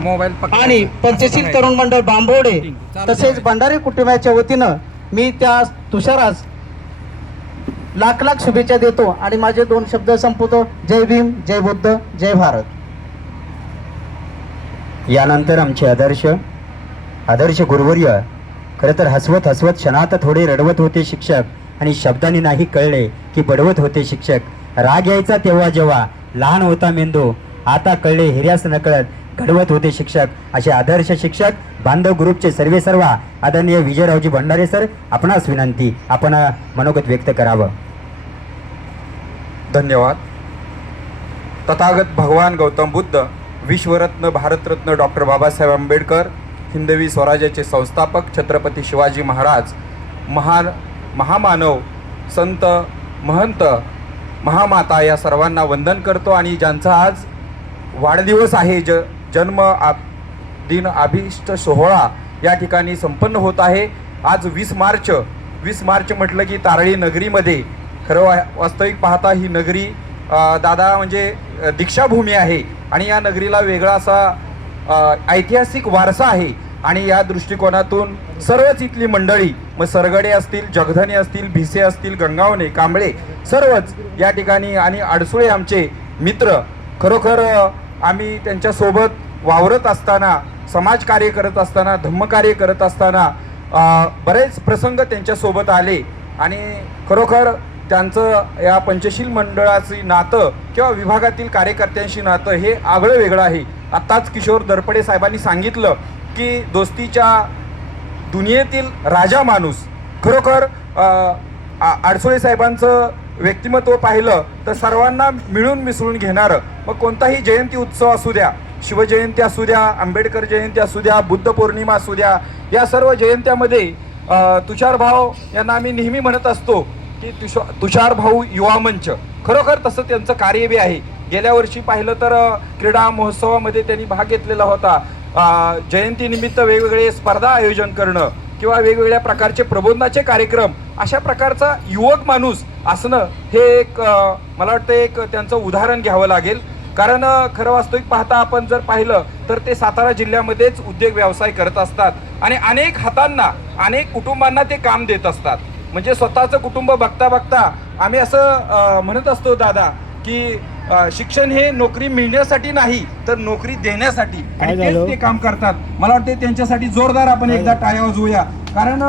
Mobile. आणि पंचशील तरुण मंडळ बांबवडे तसेच भंडारी कुटुंबाच्या वतीनं मी त्या तुषारास लाख लाख शुभेच्छा देतो आणि माझे दोन शब्द संपवतो. जय भीम जय बुद्ध जय भारत. यानंतर आमचे आदर्श आदर्श गुरुवर्य खरं तर हसवत हसवत क्षणात थोडे रडवत होते शिक्षक आणि शब्दांनी नाही कळले की बडवत होते शिक्षक. राग यायचा तेव्हा जेव्हा लहान होता मेंदू आता कळले हिऱ्यास नकळत घडवत होते शिक्षक. असे आदर्श शिक्षक बांधव ग्रुपचे सर्वे सर्वा आदरणीय विजयरावजी भंडारे सर आपणास विनंती आपण मनोगत व्यक्त करावं. धन्यवाद. तथागत भगवान गौतम बुद्ध विश्वरत्न भारतरत्न डॉक्टर बाबासाहेब आंबेडकर हिंदवी स्वराज्याचे संस्थापक छत्रपती शिवाजी महाराज महान महामानव संत महंत महामाता या सर्वांना वंदन करतो आणि ज्यांचा आज वाढदिवस आहे ज जन्म आ दिन अभिष्ट सोहळा या ठिकाणी संपन्न होत आहे. आज वीस मार्च. वीस मार्च म्हटलं की तारळी नगरीमध्ये खरं वा वास्तविक पाहता ही नगरी दादा म्हणजे दीक्षाभूमी आहे आणि या नगरीला वेगळा असा ऐतिहासिक वारसा आहे आणि या दृष्टिकोनातून सर्वच इथली मंडळी मग सरगडे असतील जगधने असतील भिसे असतील गंगावणे कांबळे सर्वच या ठिकाणी आणि अडसुळे आमचे मित्र. खरोखर आम्ही त्यांच्यासोबत वावरत असताना समाजकार्य करत असताना धम्मकार्य करत असताना बरेच प्रसंग त्यांच्यासोबत आले. आणि खरोखर त्यांचं या पंचशील मंडळाची नातं किंवा विभागातील कार्यकर्त्यांशी नातं हे आगळं वेगळं आहे. आत्ताच किशोर दरपडे साहेबांनी सांगितलं की दोस्तीच्या दुनियेतील राजा माणूस खरोखर अडसोळे आ- साहेबांचं व्यक्तिमत्व पाहिलं तर सर्वांना मिळून मिसळून घेणारं. मग कोणताही जयंती उत्सव असू द्या शिवजयंती असू द्या आंबेडकर जयंती असू द्या बुद्ध पौर्णिमा असू द्या या सर्व जयंत्यामध्ये तुषार भाऊ यांना आम्ही नेहमी म्हणत असतो की तुषा तुषार भाऊ युवा मंच. खरोखर तसं त्यांचं कार्य बी आहे. गेल्या वर्षी पाहिलं तर क्रीडा महोत्सवामध्ये त्यांनी भाग घेतलेला होता. जयंतीनिमित्त वेगवेगळे स्पर्धा आयोजन करणं किंवा वेगवेगळ्या प्रकारचे प्रबोधनाचे कार्यक्रम अशा प्रकारचा युवक माणूस असणं हे एक मला वाटतं एक त्यांचं उदाहरण घ्यावं लागेल. कारण खरं वास्तविक पाहता आपण जर पाहिलं तर ते सातारा जिल्ह्यामध्येच उद्योग व्यवसाय करत असतात. आणि अनेक हातांना अनेक कुटुंबांना ते काम देत असतात. म्हणजे स्वतःचं कुटुंब बघता बघता आम्ही असं म्हणत असतो दादा की शिक्षण हे नोकरी मिळण्यासाठी नाही तर नोकरी देण्यासाठी. आणि तेच ते काम करतात. मला वाटते त्यांच्यासाठी जोरदार आपण एकदा टाळ्या वाजवूया. कारण